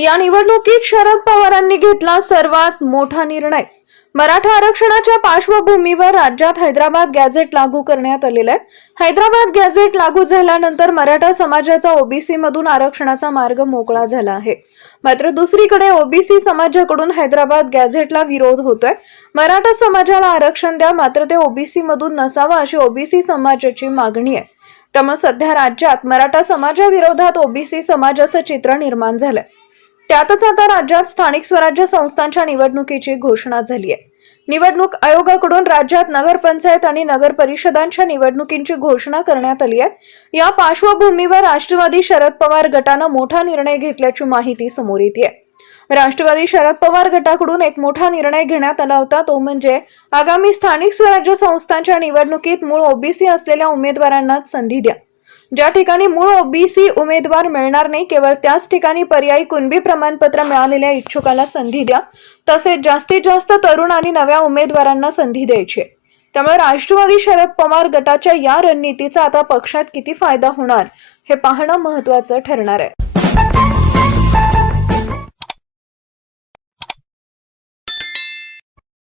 या निवडणुकीत शरद पवारांनी घेतला सर्वात मोठा निर्णय. मराठा आरक्षणाच्या पार्श्वभूमीवर राज्यात हैदराबाद गॅझेट लागू करण्यात आलेलं आहे. हैदराबाद गॅझेट लागू झाल्यानंतर मराठा समाजाचा ओबीसी मधून आरक्षणाचा मार्ग मोकळा झाला आहे. मात्र दुसरीकडे ओबीसी समाजाकडून हैदराबाद गॅझेटला विरोध होतोय. मराठा समाजाला आरक्षण द्या मात्र ते ओबीसी मधून नसावं अशी ओबीसी समाजाची मागणी आहे. त्यामुळे सध्या राज्यात मराठा समाजाविरोधात ओबीसी समाजाचं चित्र निर्माण झालंय. त्यातच आता राज्यात स्थानिक स्वराज्य संस्थांच्या निवडणुकीची घोषणा झाली आहे. निवडणूक आयोगाकडून राज्यात नगरपंचायत आणि नगर परिषदांच्या निवडणुकींची घोषणा करण्यात आली आहे. या पार्श्वभूमीवर राष्ट्रवादी शरद पवार गटानं मोठा निर्णय घेतल्याची माहिती समोर येते राष्ट्रवादी शरद पवार गटाकडून एक मोठा निर्णय घेण्यात आला होता. तो म्हणजे आगामी स्थानिक स्वराज्य संस्थांच्या निवडणुकीत मूळ ओबीसी असलेल्या उमेदवारांनाच संधी द्या. ज्या ठिकाणी मूळ ओबीसी उमेदवार मिळणार नाही केवळ त्याच ठिकाणी पर्यायी कुणबी प्रमाणपत्र मिळालेल्या इच्छुकाला संधी द्या तसेच जास्तीत जास्त तरुण आणि नव्या उमेदवारांना संधी द्यायची आहे. त्यामुळे राष्ट्रवादी शरद पवार गटाच्या या रणनीतीचा आता पक्षात किती फायदा होणार हे पाहणं महत्वाचं ठरणार आहे